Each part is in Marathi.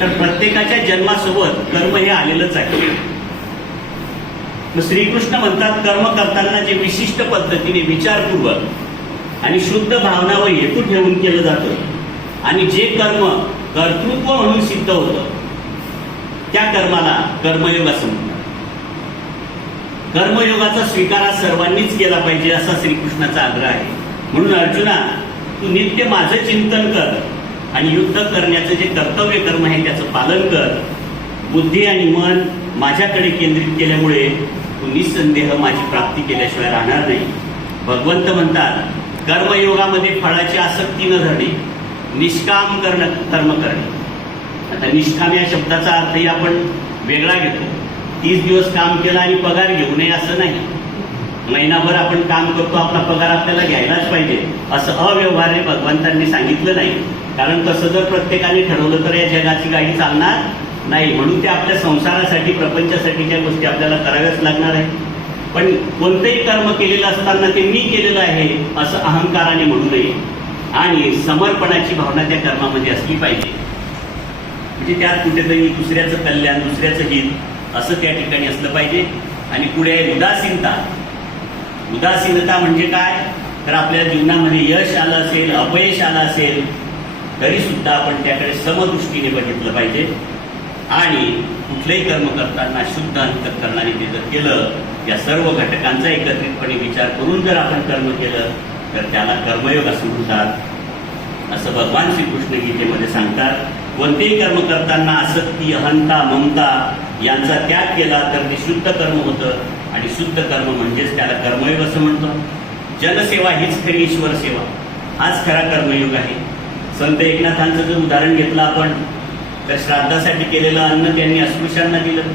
तर प्रत्येकाच्या जन्मासोबत कर्म हे आलेलंच आहे. मग श्रीकृष्ण म्हणतात कर्म करताना जे विशिष्ट पद्धतीने विचारपूर्वक आणि शुद्ध भावना व हेतू ठेवून केलं जातं आणि जे कर्म कर्तृत्व म्हणून सिद्ध होतं त्या कर्माला कर्मयोग असं म्हणतात. कर्मयोगाचा स्वीकार सर्वांनीच केला पाहिजे असा श्रीकृष्णाचा आग्रह आहे. म्हणून अर्जुना, तू नित्य माझं चिंतन कर आणि युद्ध करण्याचं जे कर्तव्य कर्म आहे त्याचं पालन कर. बुद्धी आणि मन माझ्याकडे केंद्रित केल्यामुळे तू निसंदेह माझी प्राप्ती केल्याशिवाय राहणार नाही. भगवंत म्हणतात कर्मयोगामध्ये फळाची आसक्ती न धरणे, निष्काम कर्म करणे. आता निष्काम या शब्दाचा अर्थही आपण वेगळा घेतो. 30 दिवस काम केलं आणि पगार घेऊ नये असं नाही. महिनाभर आपण काम करतो, आपला पगार आपल्याला घ्यायलाच पाहिजे असं अव्यवहार्य भगवंतांनी सांगितलं नाही. कारण तसं जर प्रत्येकाने ठरवलं तर या जगाची गाडी चालणार नाही. म्हणून ते आपल्या संसारासाठी, प्रपंचासाठी ज्या गोष्टी आपल्याला कराव्याच लागणार आहे. पण कोणतेही कर्म केलेलं असताना ते मी केलेलं आहे असं अहंकाराने म्हणू नये आणि समर्पणाची भावना त्या कर्मामध्ये असली पाहिजे. म्हणजे त्यात कुठेतरी दुसऱ्याचं कल्याण, दुसऱ्याचं हित असं त्या ठिकाणी असलं पाहिजे. आणि पुढे उदासीनता. उदासीनता म्हणजे काय, तर आपल्या जीवनामध्ये यश आलं असेल, अपयश आलं असेल तरी सुद्धा आपण त्याकडे समदृष्टीने बघितलं पाहिजे. आणि कुठलंही कर्म करताना शुद्ध अंतःकरणाने ते जर केलं, या सर्व घटकांचा एकत्रितपणे विचार करून जर आपण कर्म केलं तर त्याला कर्मयोग असं म्हणतात असं भगवान श्रीकृष्ण गीतेमध्ये सांगतात. कोणतेही कर्म करताना आसक्ती, अहंता, ममता यांचा त्याग केला तर ते शुद्ध कर्म होतं. आणि शुद्ध कर्म म्हणजेच त्याला कर्मयोग असं म्हणतो. जनसेवा हीच खरी ईश्वर सेवा, हाच खरा कर्मयोग आहे. संत एकनाथांचं जर उदाहरण घेतलं आपण तर श्राद्धासाठी केलेलं अन्न त्यांनी अस्पृश्यांना दिलं,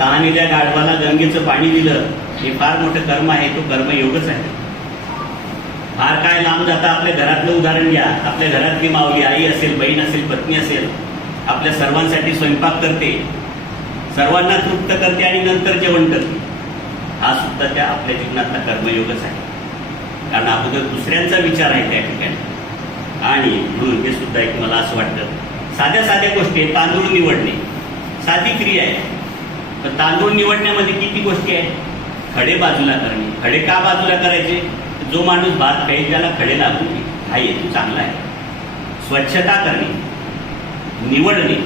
तहानेल्या गाढवाला गंगेचं पाणी दिलं. हे फार मोठं कर्म आहे, तो कर्मयोगच आहे. फार काय लांब जाता आपल्या घरातलं उदाहरण घ्या. आपल्या घरातली माऊली, आई असेल, बहीण असेल, पत्नी असेल, आपल्या सर्वांसाठी स्वयंपाक करते, सर्वांना तृप्त करते आणि नंतर जेवण करते. हा सुद्धा त्या आपल्या जीवनातला कर्मयोगच आहे. कारण अगोदर दुसऱ्यांचा विचार आहे त्या ठिकाणी. आणि म्हणून हे सुद्धा एक मला असं वाटतं साध्या साध्या गोष्टी. तांदूळ निवडणे साधी क्रिया आहे, तर तांदूळ निवडण्यामध्ये किती गोष्टी आहेत. खडे बाजूला करणे. खडे का बाजूला करायचे, जो माणूस भात खाईल त्याला खडे लागू नये, हा हेतू चांगला आहे. स्वच्छता करणे, निवडणे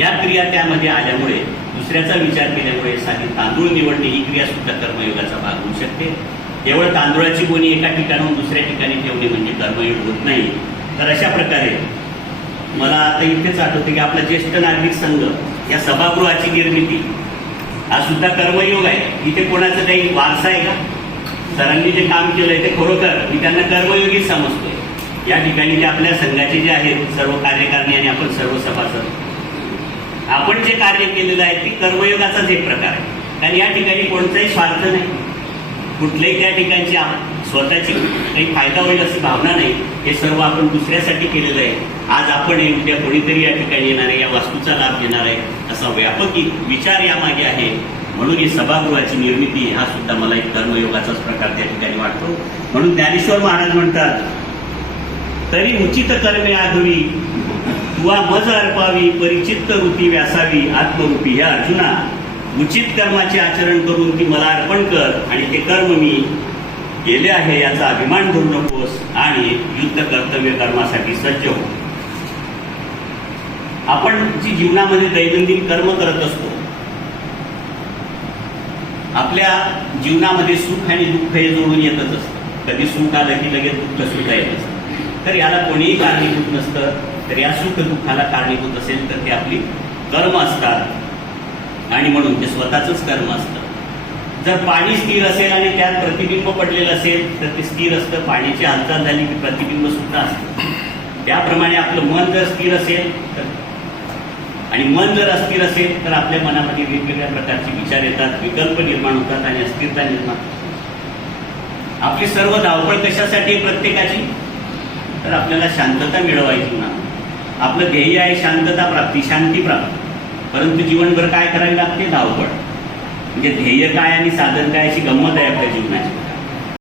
या क्रिया त्यामध्ये आल्यामुळे, दुसऱ्याचा विचार केल्यामुळे साधी तांदूळ निवडणे ही क्रिया सुद्धा कर्मयोगाचा भाग होऊ शकते. केवळ तांदूळाची गोणी एका ठिकाणाहून दुसऱ्या ठिकाणी ठेवणे म्हणजे कर्मयोग होत नाही. तर अशा प्रकारे मला आता इथेच आठवते की आपला ज्येष्ठ नागरिक संघ या सभागृहाची निर्मिती हा सुद्धा कर्मयोग आहे. इथे कोणाचं काही वारसा आहे का? सरांनी जे काम केलंय ते खरोखर मी त्यांना कर्मयोगीच समजतोय. या ठिकाणी जे आपल्या संघाचे जे आहेत सर्व कार्यकारिणी आणि आपण सर्व सभासद, आपण जे कार्य केलेलं आहे ते कर्मयोगाचाच एक प्रकार आहे. कारण या ठिकाणी कोणताही स्वार्थ नाही, कुठल्याही त्या ठिकाणची स्वतःची काही फायदा होईल अशी भावना नाही. हे सर्व आपण दुसऱ्यासाठी केलेलं आहे. आज आपण उद्या कोणीतरी या ठिकाणी येणार आहे, या वास्तूचा लाभ घेणार आहे, असा व्यापक विचार यामागे आहे. म्हणून ही सभागृहाची निर्मिती हा सुद्धा मला एक कर्मयोगाचाच प्रकार त्या ठिकाणी वाटतो. म्हणून ज्ञानेश्वर महाराज म्हणतात, तरी उचित कर्मे आघवी तुवा मज अर्पावी, परिचित्त वृत्ती व्यासावी आत्मरूपी. हे अर्जुना, उचित कर्माचे आचरण करून ती मला अर्पण कर आणि ते कर्म मी केले आहे याचा अभिमान धरू नकोस आणि युद्ध कर्तव्य कर्मासाठी सज्ज हो. आपण जी जीवनामध्ये दैनंदिन कर्म करत असतो, आपल्या जीवनामध्ये सुख आणि दुःख हे जोडून येतच असतं. कधी सुख आलं की लगेच दुःख सुद्धा येत असतं. तर याला कोणीही कारणीभूत नसतं. तर या सुख दुःखाला कारणीभूत असेल तर ते आपली कर्म असतात आणि म्हणून ते स्वतःच कर्म असतं. जर पाणी स्थिर असेल आणि त्यात प्रतिबिंब पडलेलं असेल तर ते स्थिर असतं. पाण्याची हालचाल झाली की प्रतिबिंब सुद्धा असतं. त्याप्रमाणे आपलं मन जर स्थिर असेल तर, आणि मन जर अस्थिर असेल तर आपल्या मनामध्ये वेगवेगळ्या प्रकारचे विचार येतात, विकल्प निर्माण होतात आणि अस्थिरता निर्माण होतात. आपली सर्व धावपळ कशासाठी प्रत्येकाची, तर आपल्याला शांतता मिळवायची ना. आपलं ध्येय आहे शांतता प्राप्ती, शांती प्राप्ती. परंतु जीवनभर काय करावी लागते, धावपळ. म्हणजे ध्येय काय आणि साधन काय अशी गंमत आहे आपल्या जीवनाची.